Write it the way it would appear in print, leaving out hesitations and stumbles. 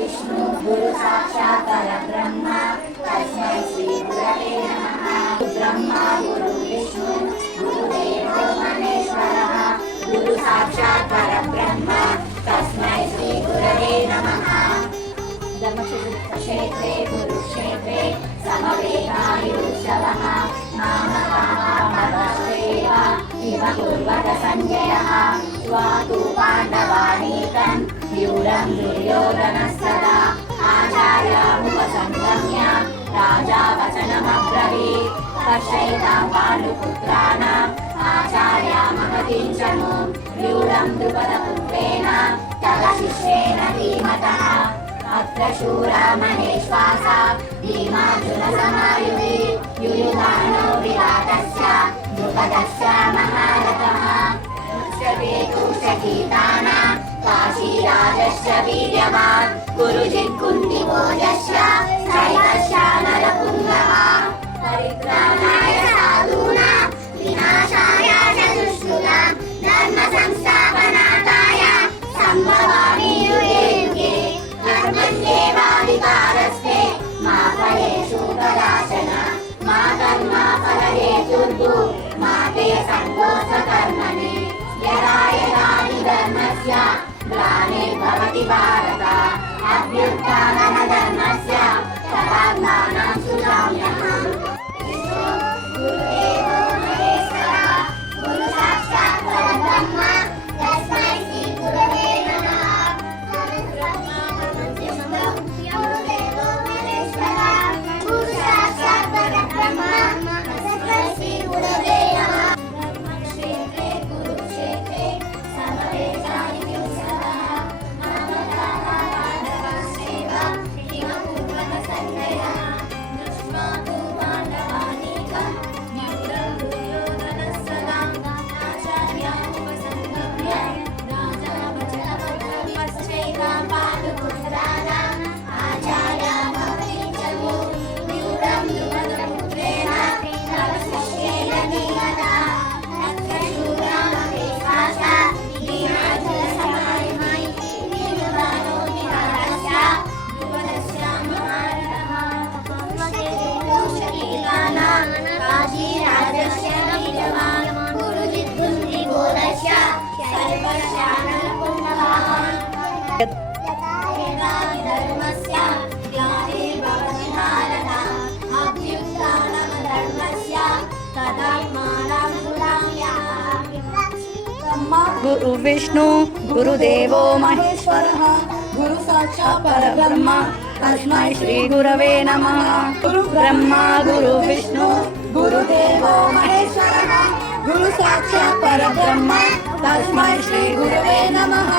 विष्णु गुरु साक्षात् परब्रह्म तस्मै श्री गुरवे नमः। ब्रह्मा गुरु विष्णु गुरुदेवो महेश्वरः गुरु साक्षात् परब्रह्म तस्मै श्री गुरवे नमः। धर्मक्षेत्रे कुरुक्षेत्रे समवेतायुत्सवः नामकामश्चैव इव कुर्वत सञ्जयः त्वा तु पाण्डवानीकम् व्यूढं दुर्योधनस्तदा आचार्यामुपसंगम्य राजा वचनमब्रवीत् पश्यैतां पाण्डुपुत्राणाम् आचार्यामहतीं च नु व्यूढं द्रुपदपुत्रेण तव शिष्येण धीमतः अत्र शूरा महेश्वासा भीमार्जुनसमायुधि युयुधानो विराटस्य द्रुपदस्य महारथः उच्यते कुशकीर्तानां काशीराजस्य वीर्यवान् गुरुजित्कुन्तिभोजस्य सैतस्य नरपुङ्गः परित्राणाय साधूनां विनाशाय च दुष्कृतां धर्मसंस्थापनार्थाय सम्भवामि युगे युगे कर्मण्येवाधिकारस्ते मा फलेषु कदाचन मा कर्मफलहेतुर्भुः मा ते सङ्गोऽस्त्वकर्मणि यदा यदा हि धर्मस्य ग्लानिर्भवति भारत अभ्युत्थानधर्मस्य तदात्मानं सृजाम्यहम्। गुरुदेवो महेश्वरः गुरु साक्षात् परब्रह्म तस्मै श्री गुरवे नमः। गुरुदेवो महेश्वरः गुरु साक्षात् परब्रह्म तस्मै श्री गुरवे नमः। धर्मक्षेत्रे कुरुक्षेत्रे समवेतायुत्सवः नामकामश्चैव इव कुर्वत सञ्जयः दृष्ट्वा तु पाण्डवानीकम् व्यूढं दुर्योधनस्तदा आचार्यामुपसंगम्य राजा वचनमब्रवीत् पश्यैतां पाण्डुपुत्राणाम् आचार्यामहतीं च नु व्यूढं द्रुपदपुत्रेण तव शिष्येण धीमतः अत्र शूरा महेश्वासा भीमार्जुनसमायुधि युयुधानो विराटस्य द्रुपदस्य महारथः उच्यते कुशकीर्तानां काशीराजस्य वीर्यवान् गुरुजित्कुन्तिभोजस्य सैतस्य नरपुङ्गः यदा यदा धर्मस्य ग्लानिर्भवति भारत अभ्युत्थानधर्मस्य तदात्मानं सृजाम्यहम्। गुरु विष्णु गुरुदेवो महेश्वरः गुरु साक्षात् परब्रह्म तस्मै श्री गुरवे नमः। गुरु ब्रह्मा गुरु विष्णु गुरुदेवो महेश्वरः गुरु साक्षात् परब्रह्म तस्मै श्री गुरवे नमः।